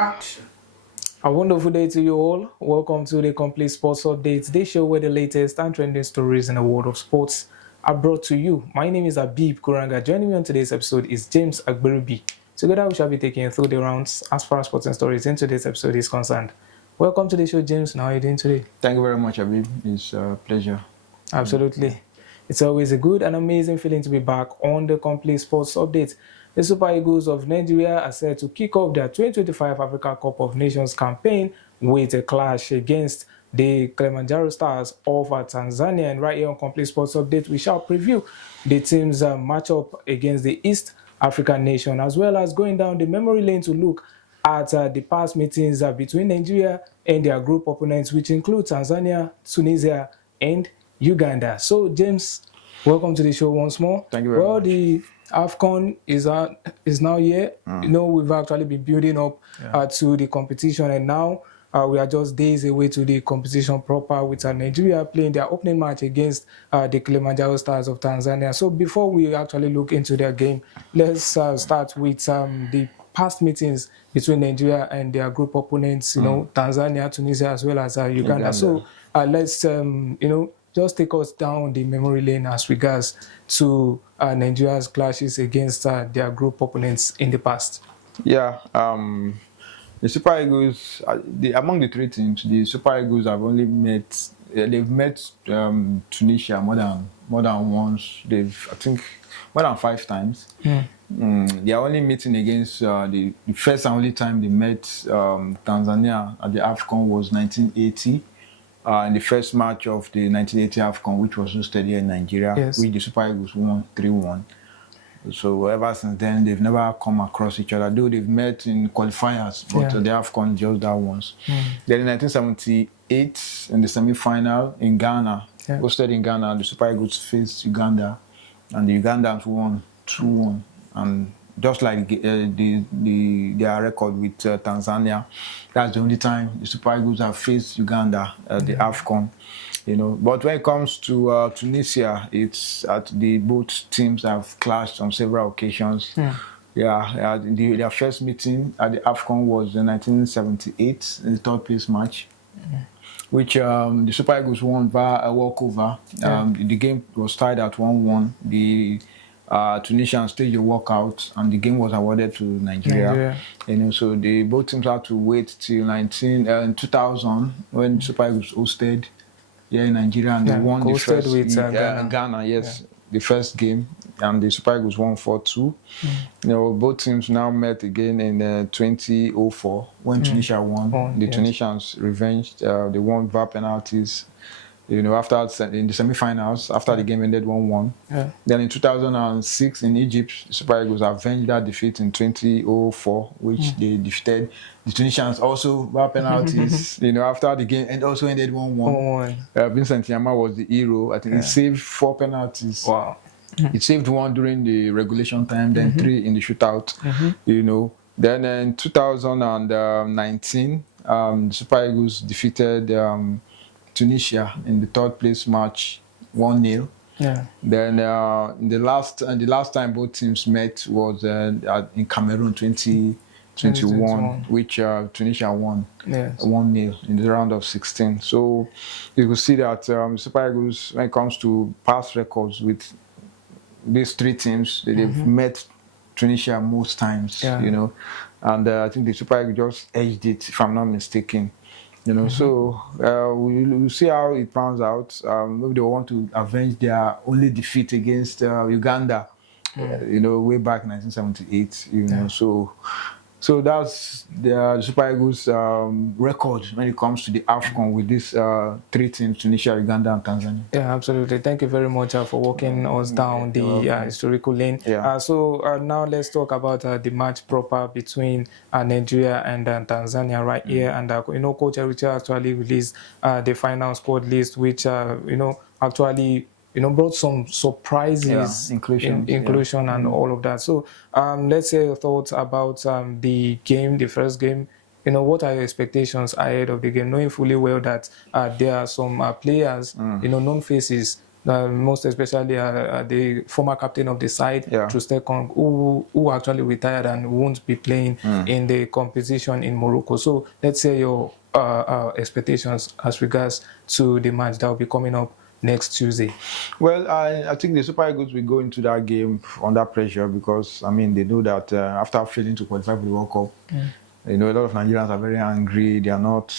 Action. A wonderful day to you all. Welcome to the Complete Sports Updates, the show where the latest and trending stories in the world of sports are brought to you. My name is Abib Kuranga. Joining me on today's episode is James Agberubi. Together we shall be taking you through the rounds as far as sporting stories in today's episode is concerned. Welcome to the show, James. How are you doing today? Thank you very much, Abib. It's a pleasure. Absolutely. It's always a good and amazing feeling to be back on the Complete Sports Update. The Super Eagles of Nigeria are set to kick off their 2025 Africa Cup of Nations campaign with a clash against the Kilimanjaro Stars of Tanzania. And right here on Complete Sports Update, we shall preview the team's matchup against the East African nation, as well as going down the memory lane to look at the past meetings between Nigeria and their group opponents, which include Tanzania, Tunisia, and Uganda. So, James, welcome to the show once more. Thank you very much. The AFCON is now here. You know, we've actually been building up to the competition, and now we are just days away to the competition proper, with Nigeria playing their opening match against the Kilimanjaro Stars of Tanzania. So before we actually look into their game, let's start with the past meetings between Nigeria and their group opponents, you know, Tanzania, Tunisia, as well as Uganda. So let's, just take us down the memory lane as regards to Nigeria's clashes against their group opponents in the past. Yeah, the Super Eagles, among the three teams, the Super Eagles have only met, they've met Tunisia more than once. I think, more than 5 times. They are only meeting against the first and only time they met Tanzania at the AFCON was 1980. In the first match of the 1980 AFCON, which was hosted here in Nigeria, which the Super Eagles won 3-1. So ever since then, they've never come across each other, though they've met in qualifiers, but the AFCON just that once. Then in 1978, in the semi-final in Ghana, hosted in Ghana, the Super Eagles faced Uganda, and the Ugandans won 2-1. And just like their record with Tanzania, that's the only time the Super Eagles have faced Uganda at the AFCON. You know, but when it comes to Tunisia, it's both teams have clashed on several occasions. Their first meeting at the AFCON was in 1978 in the third place match, which the Super Eagles won via a walkover. The game was tied at 1-1. The Tunisians staged a walkout, and the game was awarded to Nigeria. You know, so both teams had to wait till 2000 when the Super Eagles hosted here in Nigeria, and they won the first with Ghana. The first game, and the Super Eagles won 4-2. You know, both teams now met again in 2004 when Tunisia won. The Tunisians revenged. They won via penalties. You know, in the semi-finals, after the game ended 1-1. Then in 2006 in Egypt, the Super Eagles avenged that defeat in 2004, which they defeated the Tunisians also via penalties. You know, after the game and also ended 1-1. Vincent Yama was the hero. I think he saved 4 penalties. Wow. He saved 1 during the regulation time, then 3 in the shootout. You know, then in 2019, the Super Eagles defeated Tunisia in the third place match 1-0. Then the last time both teams met was in Cameroon 2021, which Tunisia won 1-0 in the round of 16. So you will see that Super Eagles, when it comes to past records with these 3 teams, they've met Tunisia most times. You know, and I think the Super Eagles just edged it, if I'm not mistaken. You know, so we'll see how it pans out. Maybe they want to avenge their only defeat against Uganda, you know, way back in 1978. You know, so that's the Super Eagles' record when it comes to the AFCON with these 3 teams: Tunisia, Uganda, and Tanzania. Yeah, absolutely. Thank you very much for walking us down the historical lane. So now let's talk about the match proper between Nigeria and Tanzania right here. And you know, Coach Eric Chelle actually released the final squad list, which you know, actually brought some surprises, inclusion and all of that. So let's hear your thoughts about the game, the first game. You know, what are your expectations ahead of the game, knowing fully well that there are some players, known faces most especially the former captain of the side, Trustekong, who actually retired and won't be playing in the competition in Morocco. So let's say your expectations as regards to the match that will be coming up next Tuesday. Well, I think the Super Eagles will go into that game under pressure because, I mean, they know that after failing to qualify for the World Cup, you know, a lot of Nigerians are very angry. They are not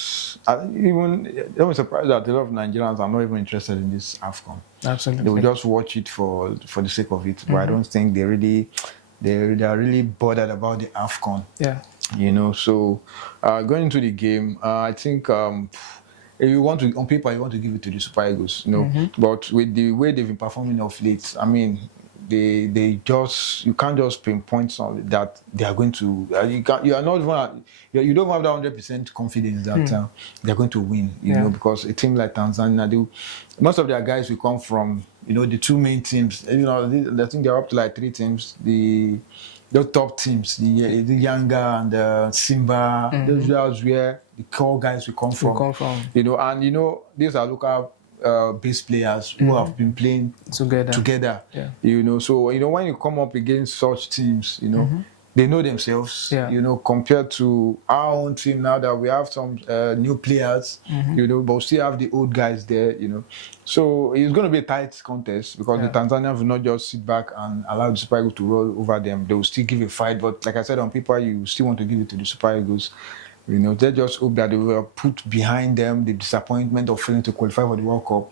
I'm surprised that a lot of Nigerians are not even interested in this AFCON. Absolutely. They will just watch it for the sake of it. But I don't think they are really bothered about the AFCON. Yeah. You know, so going into the game, I think if you want to, on paper, you want to give it to the Super Eagles, you know. But with the way they've been performing of late, I mean, you can't just pinpoint something that they are going to. You don't have that 100% confidence that they're going to win. You know, because a team like Tanzania, most of their guys will come from, you know, the two main teams. You know, I think they're up to like 3 teams. The top teams, the Yanga and the Simba, those are where the core guys will come from. You know, and you know, these are local base players who have been playing together. You know, so you know, when you come up against such teams, you know, they know themselves. You know, compared to our own team now that we have some new players, you know, but we still have the old guys there. You know, so it's going to be a tight contest because the Tanzanians will not just sit back and allow the Super Eagles to roll over them. They will still give a fight, but like I said, on paper, you still want to give it to the Super Eagles. You know, they just hope that they will put behind them the disappointment of failing to qualify for the World Cup.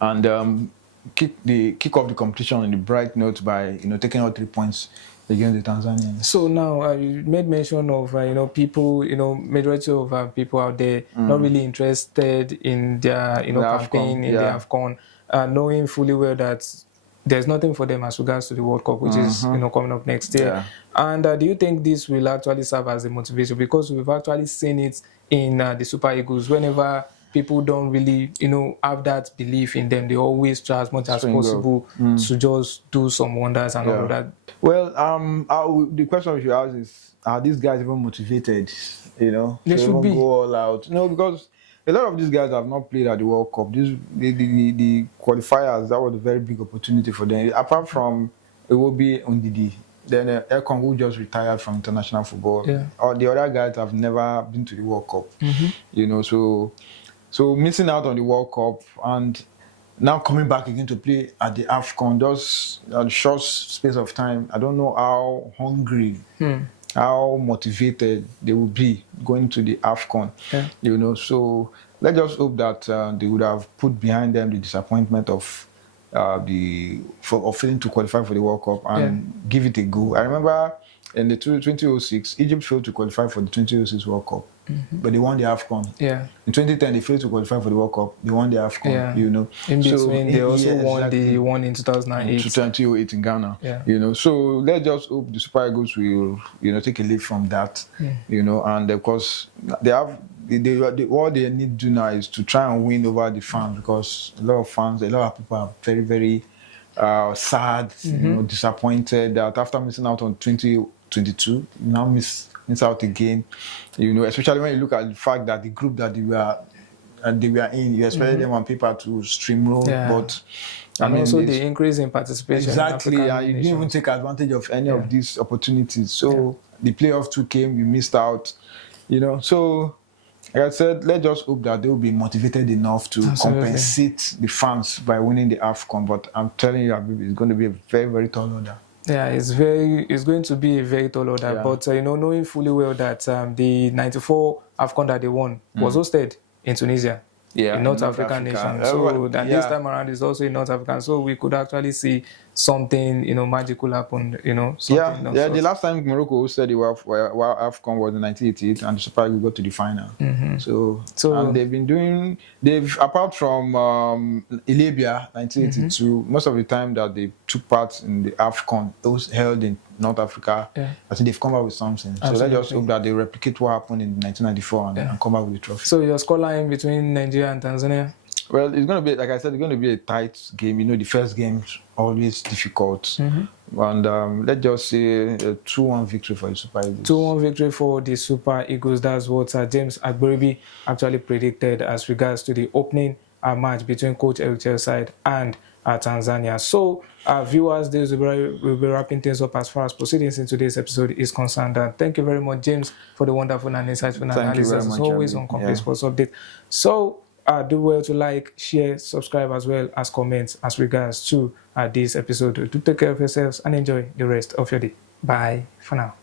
And kick off the competition on the bright note by, you know, taking out 3 points against the Tanzanians. So now you made mention of you know, people, you know, majority of people out there not really interested in their, you know, campaign in the AFCON, knowing fully well that there's nothing for them as regards to the World Cup, which is, you know, coming up next year. And do you think this will actually serve as a motivation? Because we've actually seen it in the Super Eagles. Whenever people don't really, you know, have that belief in them, they always try as much as possible to just do some wonders and all of that. Well, the question we should ask is, are these guys even motivated? You know, they should be. Go all out. No, because a lot of these guys have not played at the World Cup. The qualifiers, that was a very big opportunity for them. Apart from Iwobi Ndidi, then AFCON, who just retired from international football. Or the other guys have never been to the World Cup. You know, so missing out on the World Cup and now coming back again to play at the AFCON, just a short space of time. I don't know how hungry, how motivated they will be going to the AFCON. You know, so let's just hope that they would have put behind them the disappointment of failing to qualify for the World Cup and give it a go. I remember in the 2006, Egypt failed to qualify for the 2006 World Cup, but they won the AFCON. In 2010, they failed to qualify for the World Cup. They won the AFCON. You know, in between, they also won the one in 2008. 2008 in Ghana. You know, so let's just hope the Super Eagles will, you know, take a lead from that. You know, and of course they have. What they need to do now is to try and win over the fans, because a lot of people are very, very sad, you know, disappointed that after missing out on 2022, you now miss out again. You know, especially when you look at the fact that the group that they were in, you expected them on paper to streamroll, but and also the increase in participation. Exactly, and you didn't even take advantage of any of these opportunities. So the playoff 2 came, you missed out. You know, so like I said, let's just hope that they will be motivated enough to compensate the fans by winning the AFCON. But I'm telling you, it's going to be a very, very tall order. Yeah, it's going to be a very tall order. But you know, knowing fully well that the '94 AFCON that they won was hosted in Tunisia. a North African nation. So that this time around is also a North African. So we could actually see something, magical happen, The last time Morocco hosted the AFCON was in 1988, and the Super Eagles got to the final. So and they've apart from Libya 1982, most of the time that they took part in the AFCON, it was held in North Africa. I think they've come up with something. Absolutely. So let's just hope that they replicate what happened in 1994 and come up with the trophy. So your scoreline between Nigeria and Tanzania? Well, it's going to be, like I said, it's going to be a tight game. The first game is always difficult. And let's just say a 2-1 victory for the Super Eagles. 2-1 victory for the Super Eagles. That's what James Agboribi actually predicted as regards to the opening match between Coach Eric Chelle's side and Tanzania. So, viewers, this will be wrapping things up as far as proceedings in today's episode is concerned. And thank you very much, James, for the wonderful and insightful analysis as always on Complete Sports Update. So, do well to like, share, subscribe, as well as comment as regards to this episode. Do take care of yourselves and enjoy the rest of your day. Bye for now.